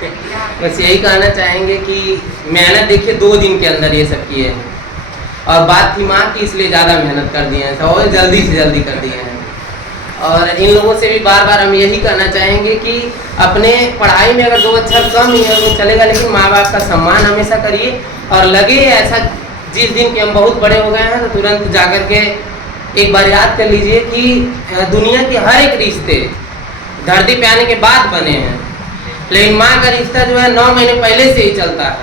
बस यही कहना चाहेंगे कि मेहनत देखिए 2 दिन के अंदर ये सब किए हैं, और बात थी माँ की, इसलिए ज़्यादा मेहनत कर दिए हैं और जल्दी से जल्दी कर दिए हैं। और इन लोगों से भी बार बार हम यही कहना चाहेंगे कि अपने पढ़ाई में अगर 2 अक्षर कम ही है वो चलेगा, लेकिन माँ बाप का सम्मान हमेशा करिए। और लगे ऐसा जिस दिन के हम बहुत बड़े हो गए हैं तो तुरंत जाकर के एक बार याद कर लीजिए कि दुनिया के हर एक रिश्ते धरती पे आने के बाद बने हैं, लेकिन माँ का रिश्ता जो है 9 महीने पहले से ही चलता है,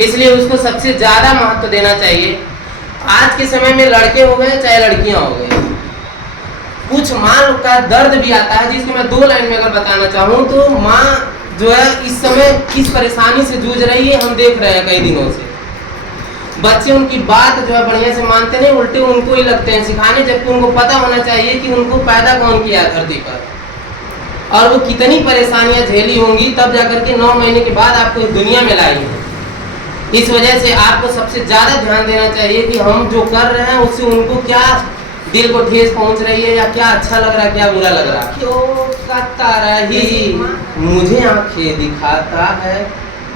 इसलिए उसको सबसे ज़्यादा महत्व देना चाहिए। आज के समय में लड़के हो गए चाहे लड़कियाँ हो गई, कुछ माँ लोग का दर्द भी आता है, जिसको मैं 2 लाइन में अगर बताना चाहूँ तो माँ जो है इस समय किस परेशानी से जूझ रही है हम देख रहे हैं कई दिनों से। बच्चे उनकी बात जो है बढ़िया से मानते नहीं, उल्टे उनको ही लगते हैं सिखाने, जबकि उनको पता होना चाहिए कि उनको पैदा कौन किया है धरती पर, और वो कितनी परेशानियां झेली होंगी तब जाकर के 9 महीने के बाद आपको इस दुनिया में लाई है। इस वजह से आपको सबसे ज़्यादा ध्यान देना चाहिए कि हम जो कर रहे हैं उससे उनको क्या दिल को ठेस पहुंच रही है, या क्या अच्छा लग रहा है, क्या बुरा लग रहा है। क्यों करता रही मुझे आंखें दिखाता है,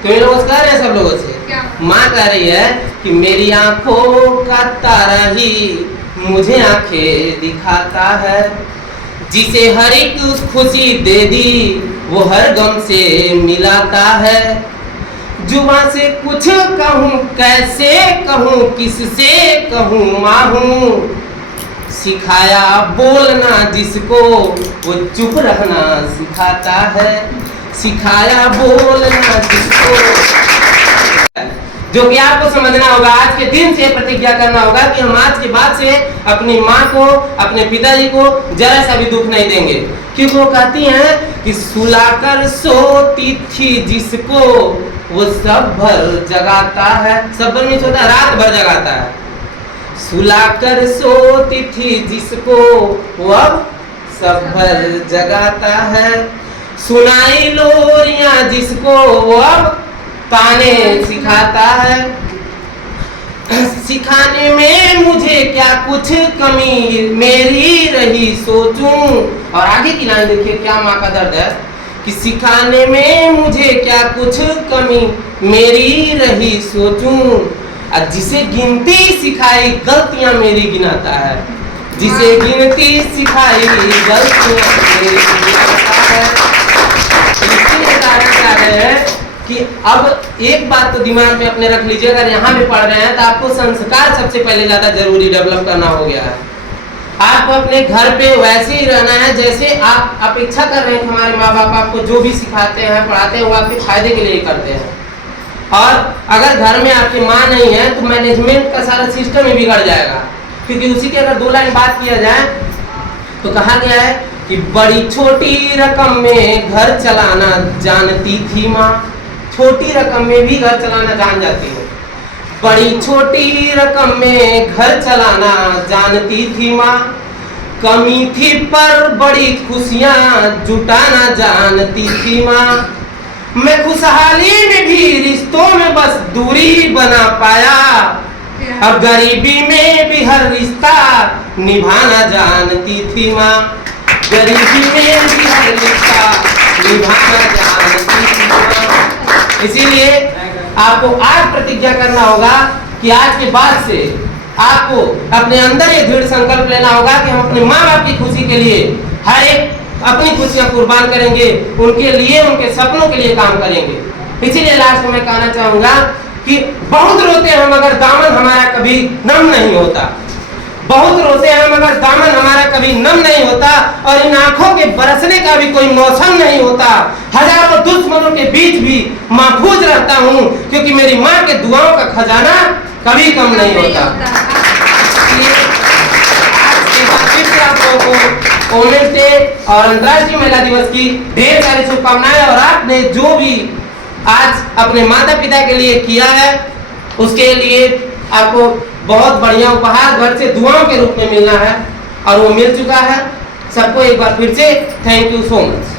तो इन लोगों से कह रहे हैं सब लोगों से, माँ कह रही है कि मेरी आंखों का तारा ही मुझे आंखें दिखाता है, जिसे हर एक खुशी दे दी वो हर गम से मिलाता है। जुबान से कुछ कहूँ कैसे कहूँ किससे कहूँ माँ हूँ, सिखाया बोलना जिसको वो चुप रहना सिखाता है, सिखाया बोलना जिसको। जो कि आपको समझना होगा, आज के दिन से प्रतिज्ञा करना होगा कि हम आज के बाद से अपनी माँ को अपने पिताजी को जरा सा भी दुख नहीं देंगे, क्योंकि वो कहती हैं कि सुलाकर सोती थी जिसको वो सब भर जगाता है, सब भर नहीं सोता, रात भर जगाता है। सुलाकर सोती थी जिसको वो अब सब भर जगाता है, सुनाई लोरियां जिसको वो अब ताने सिखाता है। सिखाने में मुझे क्या कुछ कमी मेरी रही सोचूं, और आगे की लाइन देखिए क्या माँ का दर्द है कि सिखाने में मुझे क्या कुछ कमी मेरी रही सोचूं, और जिसे गिनती सिखाई गलतियां मेरी गिनाता है, जिसे गिनती सिखाई गलतियां मेरी गिनाता है। इसलिए कहा है कि अब एक बात तो दिमाग में अपने रख लीजिए, अगर यहाँ पे पढ़ रहे हैं तो आपको संस्कार सबसे पहले ज़्यादा जरूरी डेवलप करना हो गया है। आपको अपने घर पे वैसे ही रहना है जैसे आप अपेक्षा कर रहे हैं कि हमारे माँ बाप आपको जो भी सिखाते हैं पढ़ाते हैं वो आपके फायदे के लिए करते हैं। और अगर घर में आपकी माँ नहीं है तो मैनेजमेंट का सारा सिस्टम ही बिगड़ जाएगा, क्योंकि उसी के अगर 2 लाइन बात किया जाए तो कहा गया है कि बड़ी छोटी रकम में घर चलाना जानती थी माँ, छोटी रकम में भी घर चलाना जान जाती है, बड़ी छोटी रकम में घर चलाना जानती थी माँ, कमी थी पर बड़ी खुशियाँ जुटाना जानती थी माँ, मैं खुशहाली में भी रिश्तों में बस दूरी बना पाया, अब गरीबी में भी हर रिश्ता निभाना जानती थी माँ, गरीबी में भी हर रिश्ता निभाना जानती थी माँ। इसीलिए आपको आज प्रतिज्ञा करना होगा कि आज के बाद से आपको अपने अंदर ये दृढ़ संकल्प लेना होगा कि हम अपने माँ बाप की खुशी के लिए हर एक अपनी खुशियाँ कुर्बान करेंगे, उनके लिए उनके सपनों के लिए काम करेंगे। इसीलिए लास्ट में मैं कहना चाहूँगा कि बहुत रोते हैं हम अगर दामन हमारा कभी नम नहीं होता, बहुत रोते हैं हम अगर दामन हमारा कभी नम नहीं होता, और इन आंखों के बरसने का भी कोई मौसम नहीं होता, हजारों दुश्मनों के बीच भी महफूज रहता हूँ, क्योंकि मेरी माँ के दुआओं का खजाना कभी कम नहीं होता। आप लोगों को वुमेन्स डे और अंतर्राष्ट्रीय महिला दिवस की ढेर सारी शुभकामनाएं, और आपने जो भी आज अपने माता पिता के लिए किया है उसके लिए आपको बहुत बढ़िया उपहार घर से दुआओं के रूप में मिलना है, और वो मिल चुका है सबको। एक बार फिर से थैंक यू सो मच।